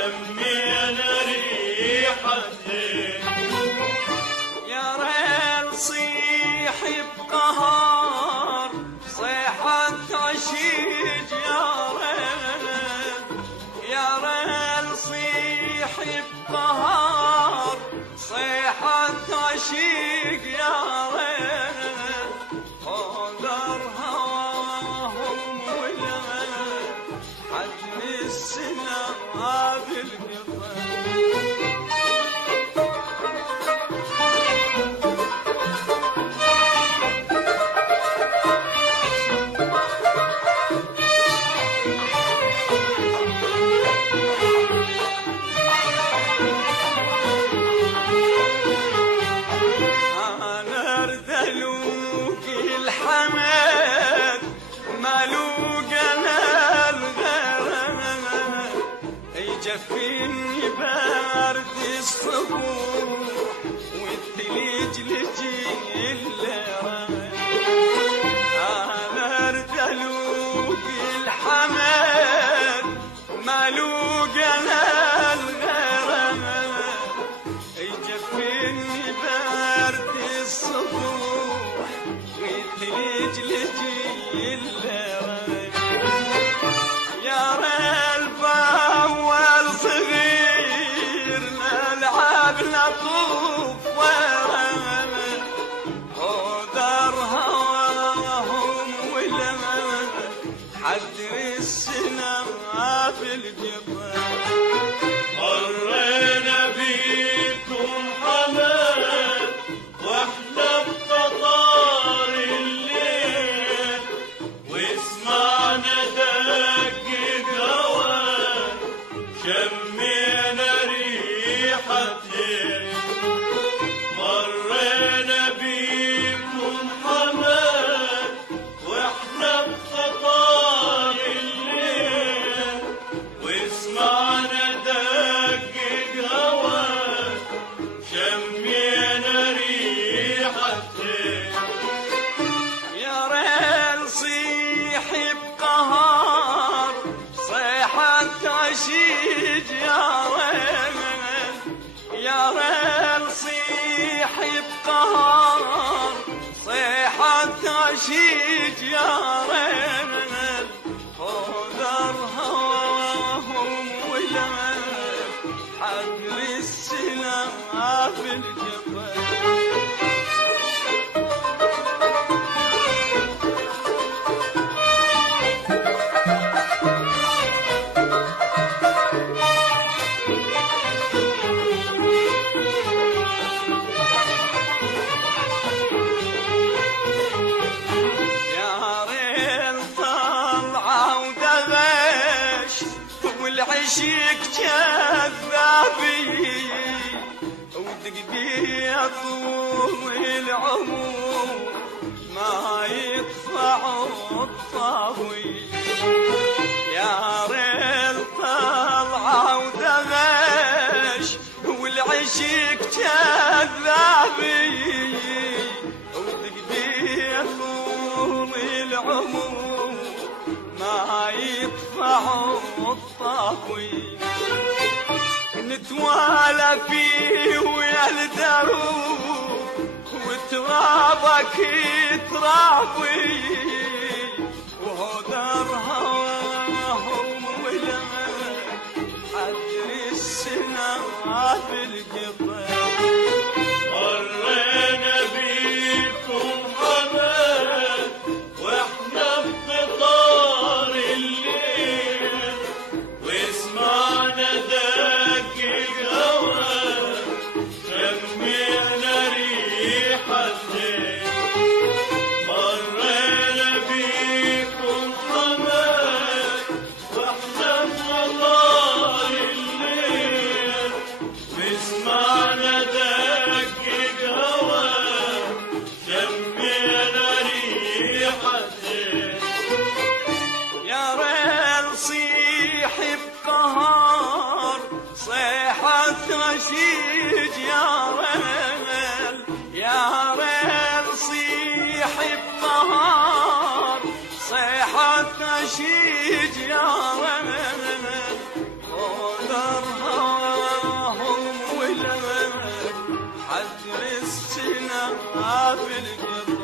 شمينا ريحة زين. يا ريل صيح بقهر صيحة عشيج يا ريل، يا ريل صيح بقهر صيحة عشيق يا ريل، قدر هواهم ولا حد السنة بالقطر. الحمد مالوقنا الغرام يجفيني برد الصبوح والثلج لجي اللرام. انا ارتلوق الحمد مالوقنا الغرام يجفيني برد الصبوح والثلج لجي اللرام. يا ريل باول صغير نلعب نطوف ورم قدر هواهم ولما حد السنة بالقطر. مرينا بيكم حمد واحنا بقطار الليل، واسمعنا دق هوا شمينا ريحة زين. مرينا بيكم حمد واحنا بقطار الليل، واسمعنا دق هوا شمينا ريحة زين. يا ريل صيح بقهر صيحة عشيج يا ريل، يا ريل صيح بقهر صيحة عشيج يا ريل، قدر هواهم ولما حق السلام بالقطر. والعشيق كذابي ودقدي طول العمر ما يدفع الطاوي. يا ريل طلعة ودغش والعشيق كذابي ودقدي طول العمر ما يدفع الطاوي. نتوالى فيه ويا الدروب وترابك يترابي، وهدر هواهم ولما حد السنة بالقطر. مرينا بيكم حمد واحنا بقطار الليل، واسمعنا دق هوا شمينا ريحة زين. مرينا بيكم حمد واحنا بقطار الليل، واسمعنا دق هوا شمينا ريحة زين. يا ريل صيح بقهر صيحة عشيج يا ريل، يا ريل صيح بقهر صيحة عشيج يا ريل، قدر عذر السنا في القبر